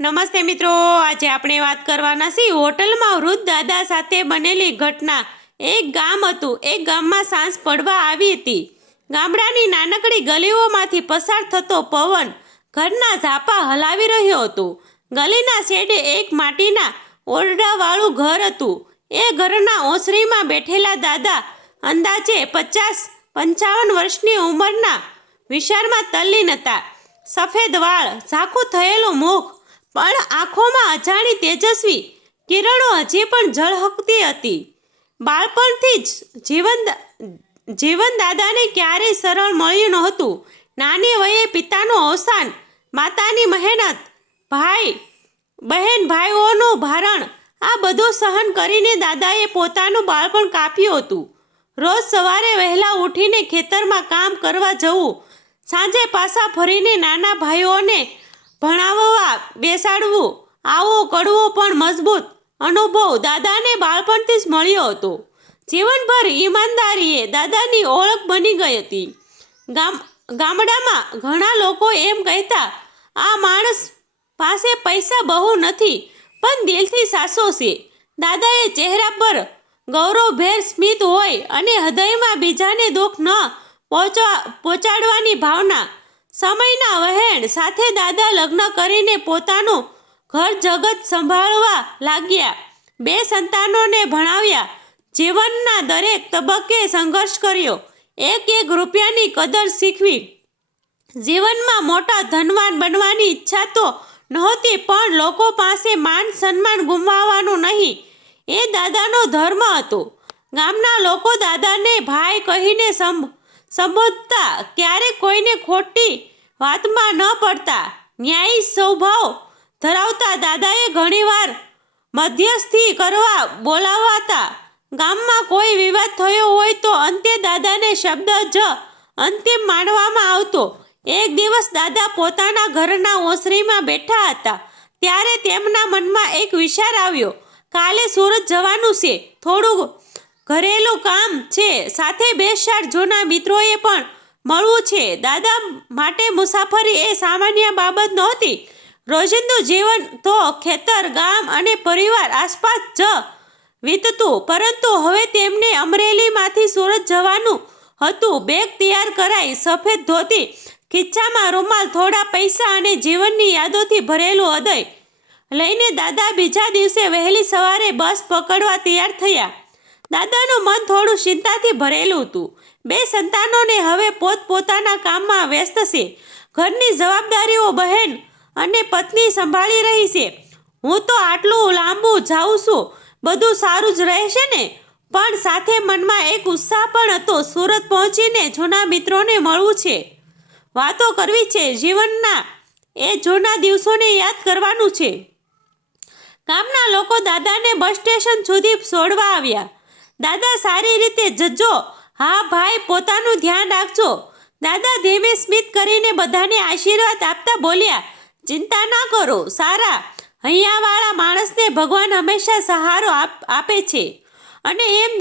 નમસ્તે મિત્રો, આજે આપણે વાત કરવાના છીએ હોટલમાં વૃદ્ધ દાદા સાથે બનેલી ઘટના। એક ગામ હતું। એ ગામમાં સાંજ પડવા આવી હતી। ગામડાની નાનકડી ગલીઓમાંથી પસાર થતો પવન ઘરના ઝાપા હલાવી રહ્યો હતો। ગલીના છેડે એક માટીના ઓરડાવાળું ઘર હતું। એ ઘરના ઓસરીમાં બેઠેલા દાદા અંદાજે 50-55 વર્ષની ઉંમરના વિચારમાં તલ્લીન હતા। સફેદ વાળ, ઝાંખું થયેલું મુખ, પણ આંખોમાં અજાણી તેજસ્વી કિરણો હજી પણ ઝળહળતી હતી। બાળપણથી જ જીવન દાદાને ક્યારેય સરળ મળ્યું નહોતું। નાની વયે પિતાનું અવસાન, માતાની મહેનત, ભાઈઓનું ભારણ, આ બધું સહન કરીને દાદાએ પોતાનું બાળપણ કાપ્યું હતું। રોજ સવારે વહેલા ઉઠીને ખેતરમાં કામ કરવા જવું, સાંજે પાછા ફરીને નાના ભાઈઓને ભણાવવા બેસાડવું, આવો કડવો પણ મજબૂત અનુભવ દાદાને બાળપણથી જ મળ્યો હતો। જીવનભર ઈમાનદારી એ દાદાની ઓળખ બની ગઈ હતી। ગામડામાં ઘણા લોકો એમ કહેતા, આ માણસ પાસે પૈસા બહુ નથી, પણ દિલથી સાચો છે। દાદાએ ચહેરા પર ગૌરવભેર સ્મિત હોય અને હૃદયમાં બીજાને દુઃખ ન પહોંચાડવાની ભાવના। સમયના વહેણ સાથે દાદા લગ્ન કરીને પોતાનું ઘર જગત સંભાળવા લાગ્યા। 2 સંતાનોને ભણાવ્યા। જીવનના દરેક તબક્કે સંઘર્ષ કર્યો। એક રૂપિયાની કદર શીખવી। જીવનમાં મોટા ધનવાન બનવાની ઈચ્છા તો નહોતી, પણ લોકો પાસે માન સન્માન ગુમાવવાનું નહીં, એ દાદાનો ધર્મ હતો। ગામના લોકો દાદાને ભાઈ કહીને સંબોધતા, ક્યારેક કોઈને ખોટી વાતમાં ન પડતા। ન્યાયી સ્વભાવ ધરાવતા દાદાએ ઘણીવાર મધ્યસ્થી કરવા બોલાવાતા। ગામમાં કોઈ વિવાદ થયો હોય તો અંતે દાદાને શબ્દ જ અંતિમ માનવામાં આવતો। એક દિવસ દાદા પોતાના ઘરના ઓસરીમાં બેઠા હતા, ત્યારે તેમના મનમાં એક વિચાર આવ્યો। કાલે સુરત જવાનું છે, થોડું ઘરેલું કામ છે, સાથે 2-4 જૂના મિત્રોએ પણ મળવું છે। દાદા માટે મુસાફરી એ સામાન્ય બાબત નહોતી। રોજિંદુ જીવન તો ખેતર, ગામ અને પરિવાર આસપાસ જ વીતતું, પરંતુ હવે તેમને અમરેલીમાંથી સુરત જવાનું હતું। બેગ તૈયાર કરાઈ, સફેદ ધોતી, ખીચામાં રૂમાલ, થોડા પૈસા અને જીવનની યાદોથી ભરેલું હૃદય લઈને દાદા બીજા દિવસે વહેલી સવારે બસ પકડવા તૈયાર થયા। દાદાનું મન થોડું ચિંતાથી ભરેલું હતું। 2 સંતાનોને હવે પોતપોતાના કામમાં વ્યસ્ત છે। ઘરની જવાબદારીઓ બહેન અને પત્ની સંભાળી રહી છે। હું તો આટલું લાંબુ જાઉં છું, બધું સારું જ રહેશે ને? પણ સાથે મનમાં એક ઉત્સાહ પણ હતો। સુરત પહોંચીને જૂના મિત્રોને મળવું છે, વાતો કરવી છે, જીવનના એ જૂના દિવસોને યાદ કરવાનું છે। ગામના લોકો દાદાને બસ સ્ટેશન સુધી છોડવા આવ્યા। દાદા, સારી રીતે જજો। હા ભાઈ, પોતાનું ધ્યાન રાખજો। દાદા ધીમે સ્મિત કરીને બધાને આશીર્વાદ આપતા બોલ્યા, ચિંતા ન કરો, સારા હૈયાવાળા માણસને ભગવાન હંમેશા સહારો આપે છે। અને એમ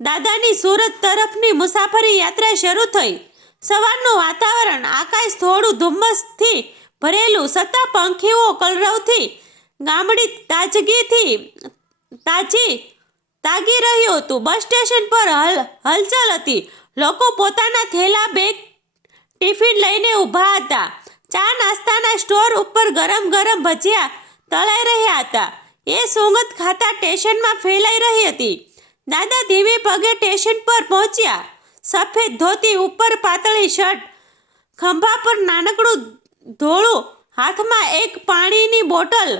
દાદાની સુરત તરફની મુસાફરી યાત્રા શરૂ થઈ। સવારનું વાતાવરણ, આકાશ થોડું ધુમ્મસથી ભરેલું, છતાં પંખીઓ કલરવથી ગામડી તાગી રહ્યું હતું। બસ સ્ટેશન પર હલચલ હતી। લોકો પોતાના થેલા, બેગ, ટિફિન લઈને ઊભા હતા। ચા નાસ્તાના સ્ટોર ઉપર ગરમ ગરમ ભજીયા તળાઈ રહ્યા હતા। એ સુગંધ ખાતા સ્ટેશનમાં ફેલાઈ રહી હતી। દાદા ધીમે પગે સ્ટેશન પર પહોંચ્યા। સફેદ ધોતી ઉપર પાતળી શર્ટ, ખભા પર નાનકડું ધોળું, હાથમાં એક પાણીની બોટલ,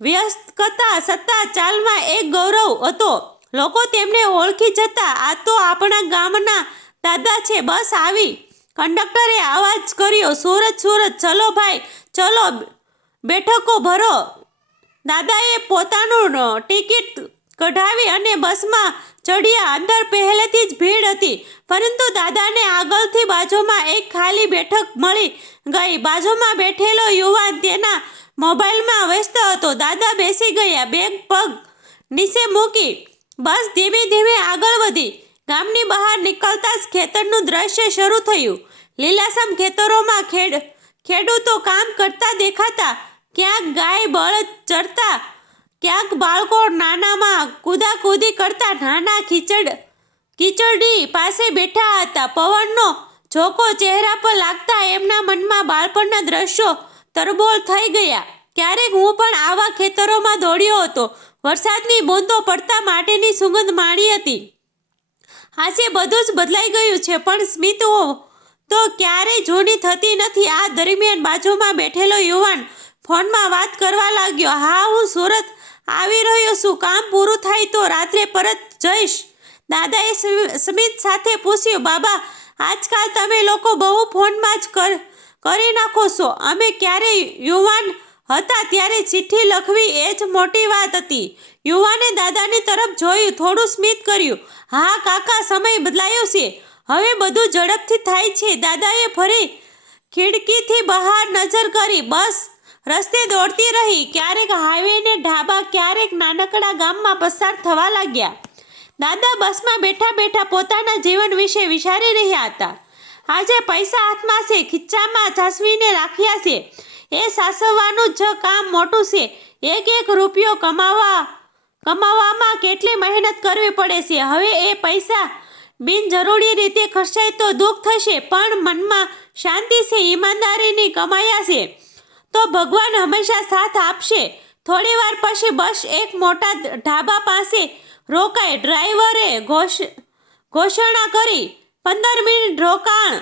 વ્યસ્તતા છતાં ચાલમાં એક ગૌરવ હતો। લોકો તેમને ઓળખી જતા, આ તો આપણા ગામના દાદા છે, બસ આવી। કંડક્ટરે અવાજ કર્યો, સુરત, ચલો ભાઈ ચલો, બેઠકો ભરો। દાદાએ પોતાનું ટિકિટ કઢાવી અને બસમાં ચડ્યા। અંદર પહેલેથી જ ભીડ હતી, પરંતુ દાદાને આગળથી બાજુમાં એક ખાલી બેઠક મળી ગઈ। બાજુમાં બેઠેલો યુવાન તેના મોબાઈલમાં વ્યસ્ત હતો। દાદા બેસી ગયા, બેગ પગ નીચે મૂકી, બસ ધીમે ધીમે આગળ વધી। ગામની બહાર નીકળતા જ ખેતરનું દ્રશ્ય શરૂ થયું। લીલાછમ ખેતરોમાં ખેડૂતો કામ કરતા દેખાતા। ક્યાંક ગાય બળદ ચરતા, ક્યાંક બાળકો નાનામાં કૂદાકૂદી કરતા નાના ખીચડી પાસે બેઠા હતા. પવનનો ઝોકો ચહેરા પર લાગતા એમના મનમાં બાળપણના દ્રશ્યો તરબોળ થઈ ગયા. ક્યારેક હું પણ આવા ખેતરોમાં દોડ્યો હતો, વરસાદની બૂંદો પડતા માટીની સુગંધ માણી હતી. આજે બધું જ બદલાઈ ગયું છે, પણ સ્મિત તો ક્યારેય જૂની થતી નથી. આ દરમિયાન બાજુમાં બેઠેલો યુવાન ફોનમાં વાત કરવા લાગ્યો. હા, હું સુરત આવી રહ્યો છું. કામ પૂરું થાય તો રાત્રે પરત જઈશ. દાદાએ સ્મિત સાથે પૂછ્યું, બાબા, આજકાલ તમે લોકો બહુ ફોનમાં જ કરી નાખો છો. અમે ક્યારેય યુવાન હતા ત્યારે ચિઠ્ઠી લખવી એ જ મોટી વાત હતી. યુવાને દાદાની તરફ જોયું, થોડું સ્મિત કર્યું. હા કાકા, સમય બદલાયો છે. હવે બધું ઝડપથી થાય છે. દાદાએ ફરી ખિડકીથી બહાર નજર કરી. બસ રસ્તે દોડતી રહી. ક્યારેક હાઈવે ને ઢાબા, ક્યારેક નાનકડા ગામમાં પસાર થવા લાગ્યા. દાદા બસમાં બેઠા બેઠા પોતાના જીવન વિશે વિચારી રહ્યા હતા. આજે પૈસા હાથમાં છે, ખીચ્ચામાં સાચવીને રાખ્યા છે. એ સાચવવાનું જ કામ મોટું છે. એક એક રૂપિયો કમાવામાં કેટલી મહેનત કરવી પડે છે. હવે એ પૈસા બિનજરૂરી રીતે ખર્ચાય તો દુઃખ થશે, પણ મનમાં શાંતિ છે. ઈમાનદારીની કમાયા છે તો ભગવાન હંમેશા સાથ આપશે. થોડી વાર પછી બસ એક મોટા ઢાબા પાસે રોકાઈ. ડ્રાઈવરે ઘોષણા કરી, 15 મિનિટ રોકાણ.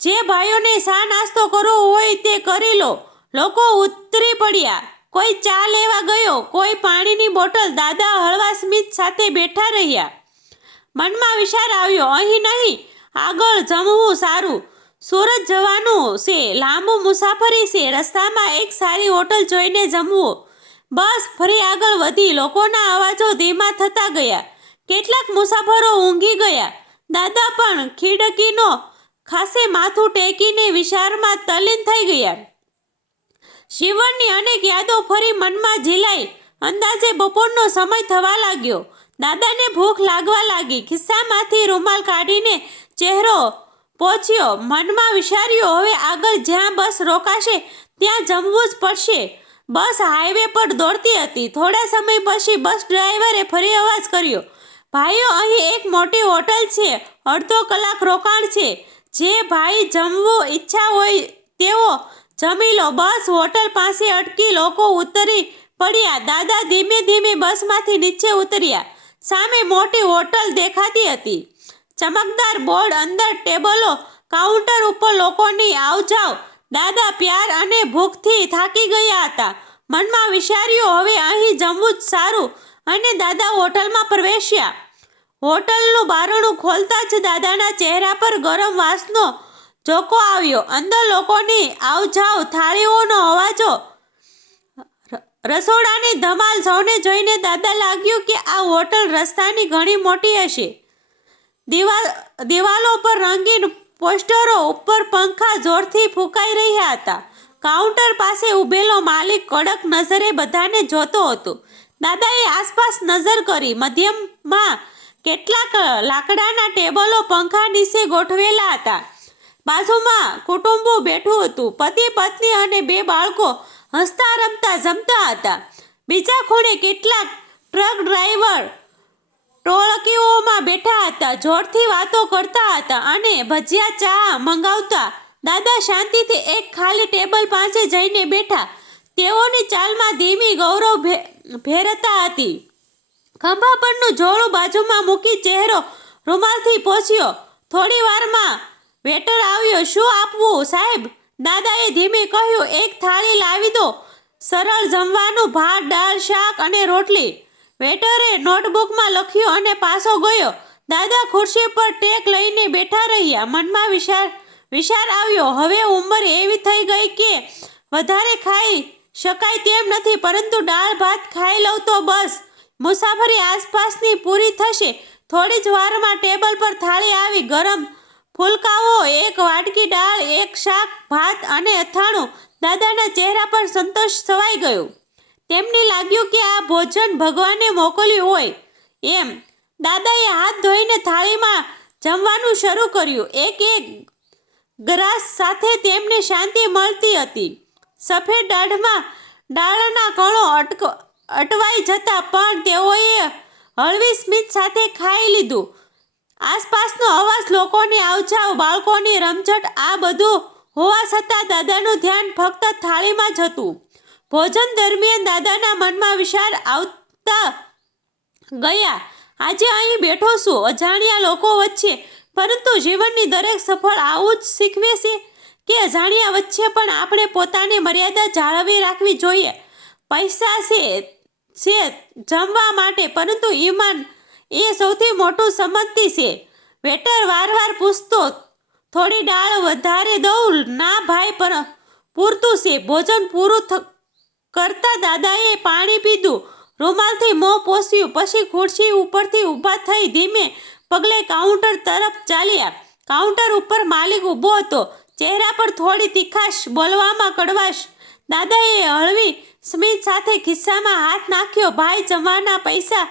જે ભાઈઓને શા નાસ્તો કરવો હોય તે કરી લો. લોકો ઉતરી પડ્યા. કોઈ ચા લેવા ગયો, કોઈ પાણીની બોટલ. દાદા હળવા સ્મિત સાથે બેઠા રહ્યા. મનમાં વિચાર આવ્યો, અહીં નહીં, આગળ જમવું સારું. સુરત જવાનું છે, લાંબુ મુસાફરી છે. રસ્તામાં એક સારી હોટલ જોઈને જમવું. બસ ફરી આગળ વધી. લોકોના અવાજો ધીમા થતા ગયા. કેટલાક મુસાફરો ઊંઘી ગયા. દાદા પણ ખિડકીનો ખાસે માથું ટેકીને વિચારમાં તલ્લીન થઈ ગયા. જીવનની અનેક યાદો ફરી મનમાં ઝીલાઈ. અંદાજે બપોરનો સમય થવા લાગ્યો. દાદાને ભૂખ લાગવા લાગી. ખિસ્સામાંથી રૂમાલ કાઢીને ચહેરો પહોંચ્યો. મનમાં વિચાર્યું, હવે આગળ જ્યાં બસ રોકાશે ત્યાં જમવું જ પડશે. બસ હાઈવે પર દોડતી હતી. થોડા સમય પછી બસ ડ્રાઈવરે ફરી અવાજ કર્યો, ભાઈઓ, અહીં એક મોટી હોટલ છે, અડધો કલાક રોકાણ છે. જે ભાઈ જમવું ઈચ્છા હોય તેઓ જમી લો. બસ હોટલ પાસે અટકી. લોકો ઉતરી પડ્યા. દાદા ધીમે ધીમે બસમાંથી નીચે ઉતર્યા. સામે મોટી હોટલ દેખાતી હતી. ચમકદાર બોર્ડ, અંદર ટેબલો, કાઉન્ટર ઉપર લોકોની આવજાવ. દાદા પ્યાર અને ભૂખથી થાકી ગયા હતા. મનમાં વિચાર્યું, હવે અહીં જમવું જ સારું, અને દાદા હોટલમાં પ્રવેશ્યા. હોટલનું બારણું ખોલતા જ દાદાના ચહેરા પર ગરમ વાસનો ઝોકો આવ્યો. અંદર લોકોની આવજાવ, થાળીઓનો અવાજો, રસોડાની ધમાલ. સૌને જોઈને દાદા લાગ્યું કે આ હોટલ રસ્તાની ઘણી મોટી હશે. દિવાલો પર રંગીન પોસ્ટરો, ઉપર પંખા જોરથી ફૂંકાઈ રહ્યા હતા. કાઉન્ટર પાસે ઊભેલો માલિક કડક નજરે બધાને જોતો હતો. દાદાએ આસપાસ નજર કરી. મધ્યમાં કેટલાક લાકડાના ટેબલો પંખા નીચે ગોઠવેલા હતા. બાજુમાં કુટુંબો બેઠું હતું. પતિ પત્ની અને 2 બાળકો હસતા રમતા જમતા હતા. બીજા ખૂણે કેટલાક ટ્રક ડ્રાઈવર ટોળકીઓમાં બેઠા હતા, જોરથી વાતો કરતા હતા અને ભજીયા ચા મંગાવતા. દાદા શાંતિથી એક ખાલી ટેબલ પાસે જઈને બેઠા. તેઓની ચાલમાં ધીમી ગૌરવ ભેરતા હતી. ખંભા પરનું ઝોળું બાજુમાં મૂકી ચહેરો રૂમાલથી પોછ્યો. થોડી વારમાં વેટર આવ્યો. શું આપવું સાહેબ? દાદાએ ધીમે કહ્યું, એક થાળી લાવી દો. સરળ જમવાનું, ભાત, દાળ, શાક અને રોટલી. વેટરે નોટબુકમાં લખ્યું અને પાછો ગયો. દાદા ખુરશી પર ટેક લઈને બેઠા રહ્યા. મનમાં વિચાર આવ્યો, હવે ઉંમર એવી થઈ ગઈ કે વધારે ખાઈ શકાય તેમ નથી, પરંતુ દાળ ભાત ખાઈ લઉં તો બસ મુસાફરી આસપાસની પૂરી થશે. થોડી જ વારમાં ટેબલ પર થાળી આવી. ગરમ ફુલકાઓ, એક વાટકી દાળ, એક શાક, ભાત અને અથાણું. દાદાના ચહેરા પર સંતોષ છવાઈ ગયો. તેમને લાગ્યું કે આ ભોજન ભગવાને મોકલ્યું હોય એમ. દાદાએ હાથ ધોઈને થાળીમાં જમવાનું શરૂ કર્યું. એક ગ્રાસ સાથે તેમને શાંતિ મળતી હતી. સફેદ દાઢમાં દાળના કણો અટવાઈ જતા પણ તેઓએ હળવી સ્મિત સાથે ખાઈ લીધું. આસપાસનો અવાજ, લોકોની આવજાવ, બાળકોની રમઝટ, આ બધું હોવા છતાં દાદાનું ધ્યાન ફક્ત થાળીમાં જ હતું. ભોજન દરમિયાન દાદાના મનમાં વિચાર આવતા ગયા. આજે અહીં બેઠો છું અજાણ્યા લોકો વચ્ચે, પરંતુ જીવનની દરેક સફળ આવું જ શીખવે છે કે અજાણ્યા વચ્ચે પણ આપણે પોતાની મર્યાદા જાળવી રાખવી જોઈએ. પૈસા છે જમવા માટે, પરંતુ ઈમાન એ સૌથી મોટું સંપત્તિ છે. વેટર વારવાર પૂછતો, થોડી દાળ વધારે દઉં? ના ભાઈ, પણ પૂરતું છે. ભોજન પૂરું કરતા દાદાએ પાણી પીધું, રૂમાલથી મોં પોછ્યું, પછી ખુરશી ઉપરથી ઊભા થઈ ધીમે પગલે કાઉન્ટર તરફ ચાલ્યા. કાઉન્ટર ઉપર માલિક ઊભો હતો, ચહેરા પર થોડી તીખાશ, બોલવામાં કડવાશ. દાદાએ હળવી સ્મિત સાથે ખિસ્સામાં હાથ નાખ્યો. ભાઈ, જમવાના પૈસા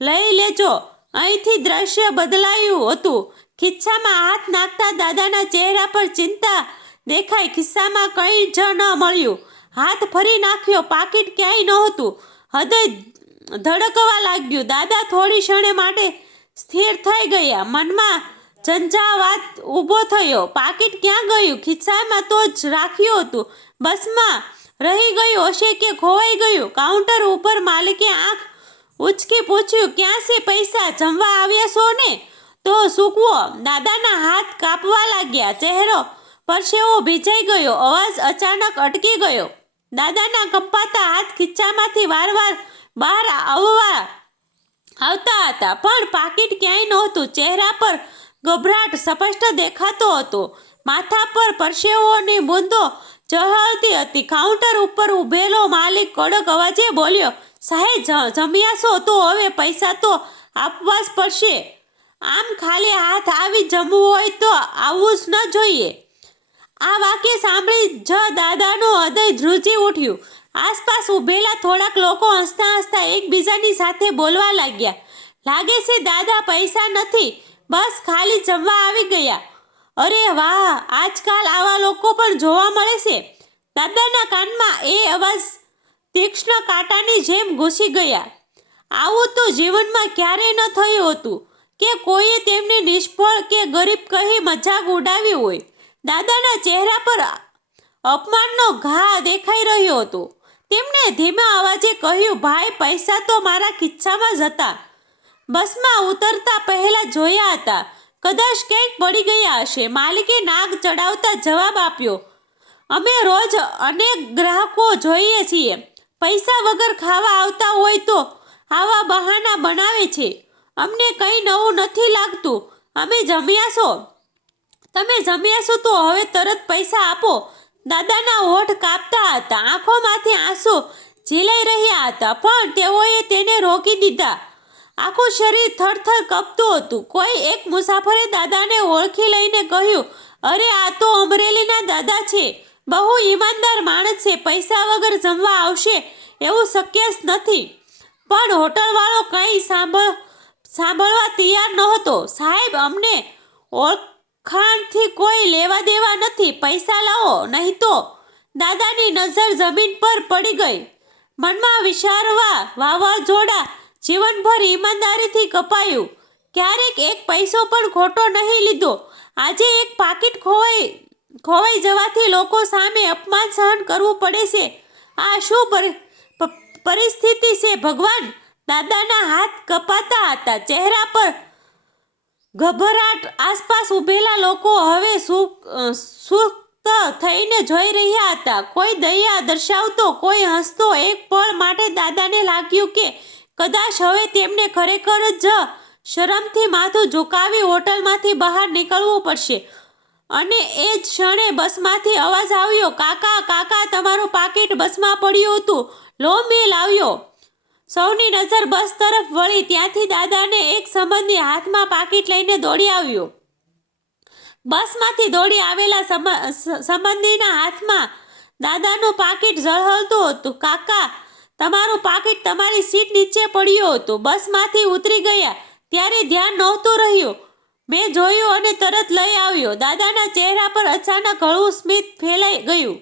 લઈ લેજો. અહીંથી દ્રશ્ય બદલાયું હતું. ખિસ્સામાં હાથ નાખતા દાદાના ચહેરા પર ચિંતા દેખાઈ. ખિસ્સામાં કંઈ જ ન મળ્યું. હાથ ફરી નાખ્યો, પાકીટ ક્યાંય નહોતું. હૃદય ધડકવા લાગ્યું. દાદા થોડી ક્ષણે માટે સ્થિર થઈ ગયા. મનમાં ઝંઝાવાત ઊભો થયો. પાકીટ ક્યાં ગયું? ખિસ્સામાં તો જ રાખ્યું હતું. બસમાં રહી ગયું હશે કે ખોવાઈ ગયું? કાઉન્ટર ઉપર માલિકે આંખ ઉચકી પૂછ્યું, ક્યાં છે પૈસા? જમવા આવ્યા છો ને? તો સૂકવો. દાદાના હાથ કાપવા લાગ્યા. ચહેરો પરસેવો ભીજાઈ ગયો. અવાજ અચાનક અટકી ગયો. દાદાના કંપાતા હાથ ખિસ્સામાંથી વારવાર બહાર આવતા હતા, પણ પાકીટ ક્યાંય નહોતું. ચહેરા પર ગભરાટ સ્પષ્ટ દેખાતો હતો. માથા પર પરસેવોની બૂંદો ઝળહળતી હતી. કાઉન્ટર ઉપર ઊભેલો માલિક કડક અવાજે બોલ્યો, સાહેબ, જમ્યા છો તો હવે પૈસા તો આપવા જ પડશે. આમ ખાલી હાથ આવી જમવું હોય તો આવવું જ ન જોઈએ. આ વાક્ય સાંભળી જ દાદાનું હૃદય ધ્રુજી ઉઠ્યું. આસપાસ ઊભેલા થોડાક લોકો હસતા હસતા એકબીજાની સાથે બોલવા લાગ્યા. લાગે છે દાદા પૈસા નથી, બસ ખાલી જમવા આવી ગયા. અરે વાહ, આજકાલ આવા લોકો પણ જોવા મળે છે. દાદાના કાનમાં એ અવાજ તીક્ષ્ણ કાંટાની જેમ ઘૂસી ગયા. આવું તો જીવનમાં ક્યારેય ન થયું હતું કે કોઈએ તેમને નિષ્ફળ કે ગરીબ કહી મજાક ઉડાવી હોય. દાદાના ચહેરા પર અપમાનનો ઘા દેખાઈ રહ્યો હતો. તેમણે ધીમા અવાજે કહ્યું, ભાઈ, પૈસા તો મારા ખિસ્સામાં જ હતા. બસમાં ઉતરતા પહેલા જોયા હતા. કદાચ ક્યાંક પડી ગયા હશે. માલિકે નાક ચડાવતા જવાબ આપ્યો, અમે રોજ અનેક ગ્રાહકો જોઈએ છીએ. પૈસા વગર ખાવા આવતા હોય તો આવા બહાના બનાવે છે. અમને કંઈ નવું નથી લાગતું. અમે જમ્યા છો. તમે જમ્યા છો તો હવે તરત પૈસા આપો. દાદાના હોઠ કાપતા હતા. આંખોમાંથી આંસુ ઝીલાઈ રહ્યા હતા, પણ તેઓએ તેને રોકી દીધા. આખું શરીર થરથર કપતું હતું. કોઈ એક મુસાફરે દાદાને ઓળખી લઈને કહ્યું, અરે, આ તો અમરેલીના દાદા છે. બહુ ઈમાનદાર માણસ છે. પૈસા વગર જમવા આવશે એવું શક્ય જ નથી. પણ હોટલવાળો કંઈ સાંભળવા તૈયાર નહોતો. સાહેબ, અમને ઓળખાણથી કોઈ લેવા દેવા નથી. પૈસા લાવો, નહીં તો. દાદાની નજર જમીન પર પડી ગઈ. મનમાં વિચારવા વાવાઝોડા. જીવનભર ઈમાનદારીથી કપાયું. ક્યારેક એક પૈસો પણ ખોટો નહીં લીધો. આજે એક પાકીટ ખોવાઈ જવાથી લોકો સામે અપમાન સહન કરવું પડે છે. આ શું પરિસ્થિતિ છે ભગવાન? દાદાના હાથ કપાતા હતા. ચહેરા પર ગભરાટ. આસપાસ ઊભેલા લોકો હવે સુસ્ત થઈને જોઈ રહ્યા હતા. કોઈ દયા દર્શાવતો, કોઈ હસતો. એક પળ માટે દાદાને લાગ્યું કે કદાચ હવે તેમને ખરેખર જ શરમથી માથું ઝુકાવી હોટલમાંથી બહાર નીકળવું પડશે. અને એ જ ક્ષણે બસમાંથી અવાજ આવ્યો, કાકા, કાકા, તમારું પાકીટ બસમાં પડ્યું હતું. લો, મેં લાવ્યો. સૌની નજર બસ તરફ વળી. ત્યાંથી દાદાને એક સંબંધી હાથમાં પાકીટ લઈને દોડી આવ્યો. બસમાંથી દોડી આવેલા સંબંધીના હાથમાં દાદાનું પાકીટ ઝળહળતું હતું. કાકા, તમારું પાકીટ તમારી સીટ નીચે પડ્યું હતું. બસમાંથી ઉતરી ગયા ત્યારે ધ્યાન નહોતું રહ્યું. મેં જોયું અને તરત લઈ આવ્યો. દાદાના ચહેરા પર અચાનક હળવું સ્મિત ફેલાઈ ગયું.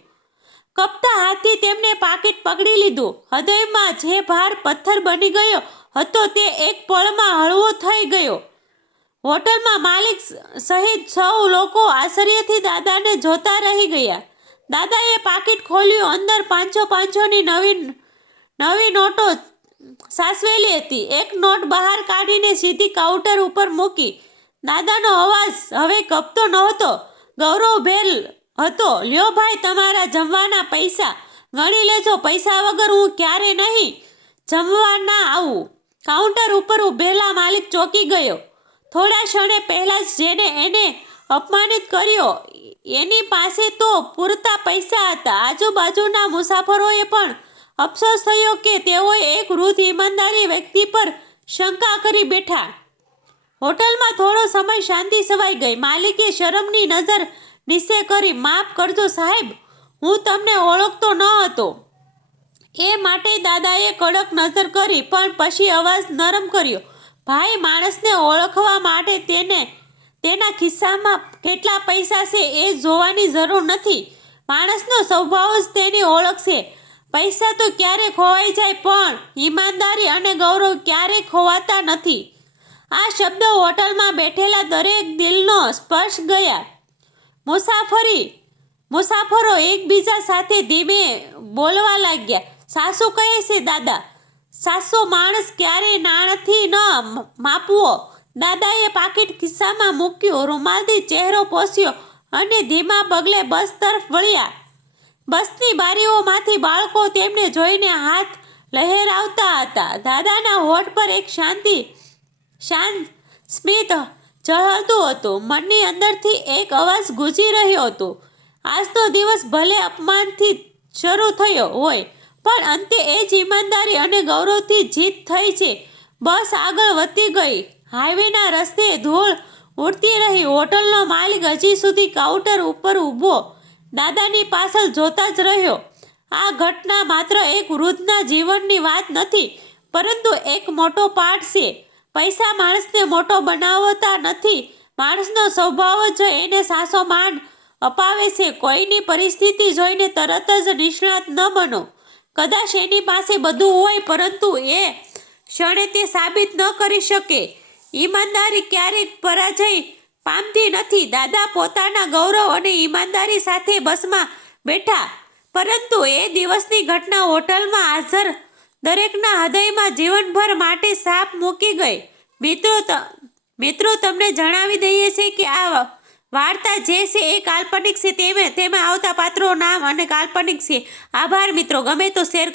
કપતા હાથથી તેમણે પાકીટ પકડી લીધું. હૃદયમાં જે ભાર પથ્થર બની ગયો હતો તે એક પળમાં હળવો થઈ ગયો. હોટલમાં માલિક સહિત સૌ લોકો આશ્ચર્યથી દાદાને જોતા રહી ગયા. દાદાએ પાકીટ ખોલ્યું. અંદર 500-500ની નવી નોટો સાચવેલી હતી. એક નોટ બહાર કાઢીને સીધી કાઉન્ટર ઉપર મૂકી. દાદાનો અવાજ હવે કપતો નહોતો, ગૌરવભેર હતો. લ્યો ભાઈ, તમારા જમવાના પૈસા ગણી લેજો. પૈસા વગર હું ક્યારે નહીં જમવા ના આવું. કાઉન્ટર ઉપર ઊભેલા માલિક ચોંકી ગયો. થોડા ક્ષણે પહેલાં જ જેને એને અપમાનિત કર્યો એની પાસે તો પૂરતા પૈસા હતા. આજુબાજુના મુસાફરોએ પણ અફસોસ થયો કે તેઓએ એક વૃદ્ધ ઈમાનદારી વ્યક્તિ પર શંકા કરી બેઠા. હોટલમાં થોડો સમય શાંતિ છવાઈ ગઈ. માલિકે શરમની નજર નીચે કરી. માફ કરજો સાહેબ, હું તમને ઓળખતો ન હતો. એ માટે દાદાએ કડક નજર કરી, પણ પછી અવાજ નરમ કર્યો. ભાઈ, માણસને ઓળખવા માટે તેના ખિસ્સામાં કેટલા પૈસા છે એ જોવાની જરૂર નથી. માણસનો સ્વભાવ જ તેની ઓળખ છે. પૈસા તો ક્યારેય ખોવાઈ જાય, પણ ઈમાનદારી અને ગૌરવ ક્યારેય ખોવાતા નથી. આ શબ્દો હોટલમાં બેઠેલા દરેક દિલનો સ્પર્શ ગયા. મુસાફરો એકબીજા સાથે ધીમે બોલવા લાગ્યા. સાસુ કહે છે દાદા, સાસો માણસ ક્યારેય નાણથી ન માપવો. દાદાએ પાકીટ ખિસ્સામાં મૂક્યું, રૂમાલથી ચહેરો પોછ્યો અને ધીમા પગલે બસ તરફ વળ્યા. બસની બારીઓમાંથી બાળકો તેમને જોઈને હાથ લહેરાવતા હતા. દાદાના હોઠ પર એક શાંત સ્મિત ઝળહળતું હતું. મનની અંદરથી એક અવાજ ગૂંજી રહ્યો હતો, આજનો દિવસ ભલે અપમાનથી શરૂ થયો હોય, પણ અંતે એ જ ઈમાનદારી અને ગૌરવથી જીત થઈ છે. બસ આગળ વધતી ગઈ. હાઈવેના રસ્તે ધૂળ ઉડતી રહી. હોટલનો માલિક હજી સુધી કાઉન્ટર ઉપર ઊભો દાદાની પાછળ જોતા જ રહ્યો. આ ઘટના માત્ર એક વૃદ્ધના જીવનની વાત નથી, પરંતુ એક મોટો પાઠ છે. પૈસા માણસને મોટો બનાવતા નથી. માણસનો સ્વભાવ જ એને સાચો માન અપાવે છે. કોઈની પરિસ્થિતિ જોઈને તરત જ નિષ્ણાત ન બનો. કદાચ એની પાસે બધું હોય, પરંતુ એ ક્ષણે તે સાબિત ન કરી શકે. ઈમાનદારી ક્યારેક પરાજય પામતી નથી. દાદા પોતાના ગૌરવ અને ઈમાનદારી સાથે બસમાં બેઠા, પરંતુ એ દિવસની ઘટના હોટલમાં હાજર દરેકના હૃદયમાં જીવનભર માટે છાપ મૂકી ગઈ. મિત્રો, તમને જણાવી દઈએ છીએ કે આ વાર્તા જે છે એ કાલ્પનિક છે. તેમાં આવતા પાત્રો નામ અને કાલ્પનિક છે. આભાર મિત્રો. ગમે તો શેર